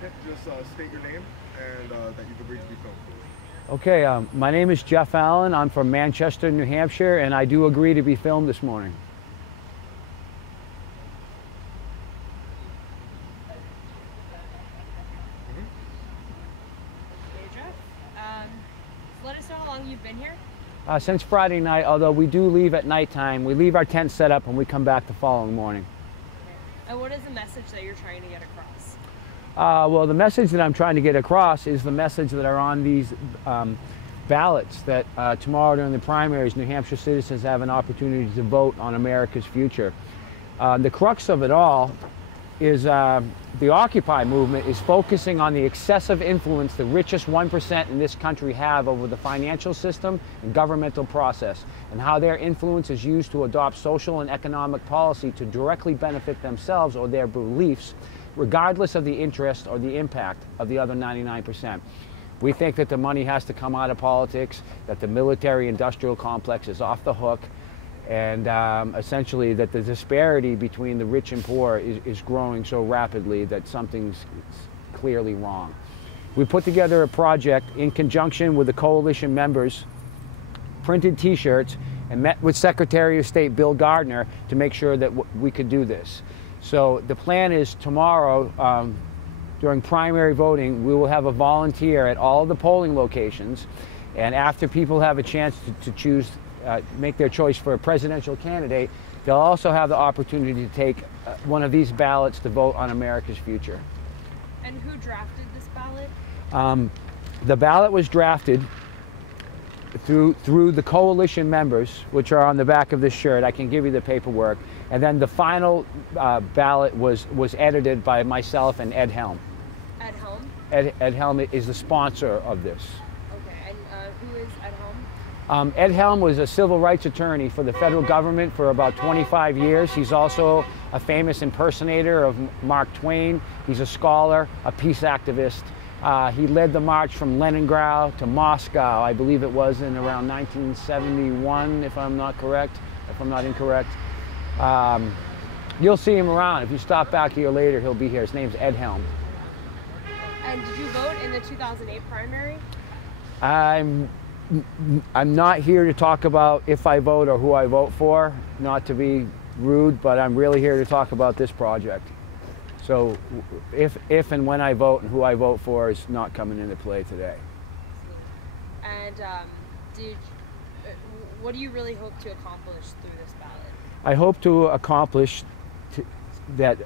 Just state your name and that you've agreed to be filmed. Okay, my name is Jeff Allen. I'm from Manchester, New Hampshire, and I do agree to be filmed this morning. Hey, Jeff. Let us know how long you've been here. Since Friday night, although we do leave at nighttime. We leave our tent set up and we come back the following morning. Okay. And what is the message that you're trying to get across? Well, the message that I'm trying to get across is the message that are on these ballots that tomorrow during the primaries, New Hampshire citizens have an opportunity to vote on America's future. The crux of it all is the Occupy movement is focusing on the excessive influence the richest 1% in this country have over the financial system and governmental process, and how their influence is used to adopt social and economic policy to directly benefit themselves or their beliefs, regardless of the interest or the impact of the other 99%. We think that the money has to come out of politics, that the military-industrial complex is off the hook, and essentially that the disparity between the rich and poor is growing so rapidly that something's clearly wrong. We put together a project in conjunction with the coalition members, printed t-shirts, and met with Secretary of State Bill Gardner to make sure that we could do this. So the plan is tomorrow, during primary voting, we will have a volunteer at all the polling locations, and after people have a chance to choose, make their choice for a presidential candidate, they'll also have the opportunity to take one of these ballots to vote on America's future. And who drafted this ballot? The ballot was drafted through the coalition members, which are on the back of this shirt. I can give you the paperwork. And then the final ballot was edited by myself and Ed Helm. Ed Helm? Ed Helm is the sponsor of this. Okay, and who is Ed Helm? Ed Helm was a civil rights attorney for the federal government for about 25 years. He's also a famous impersonator of Mark Twain. He's a scholar, a peace activist. He led the march from Leningrad to Moscow, I believe it was in around 1971, if I'm not incorrect. You'll see him around. If you stop back here later, he'll be here. His name's Ed Helm. And did you vote in the 2008 primary? I'm not here to talk about if I vote or who I vote for, not to be rude, but I'm really here to talk about this project. So if and when I vote and who I vote for is not coming into play today. And what do you really hope to accomplish through this ballot? I hope to accomplish that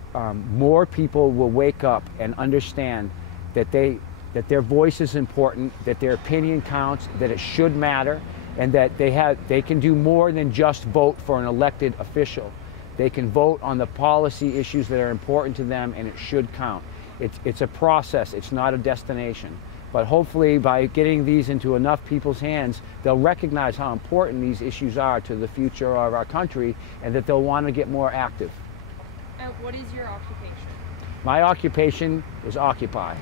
more people will wake up and understand that their voice is important, that their opinion counts, that it should matter, and that they can do more than just vote for an elected official. They can vote on the policy issues that are important to them, and it should count. It's a process, it's not a destination. But hopefully by getting these into enough people's hands, they'll recognize how important these issues are to the future of our country, and that they'll want to get more active. And what is your occupation? My occupation is Occupy.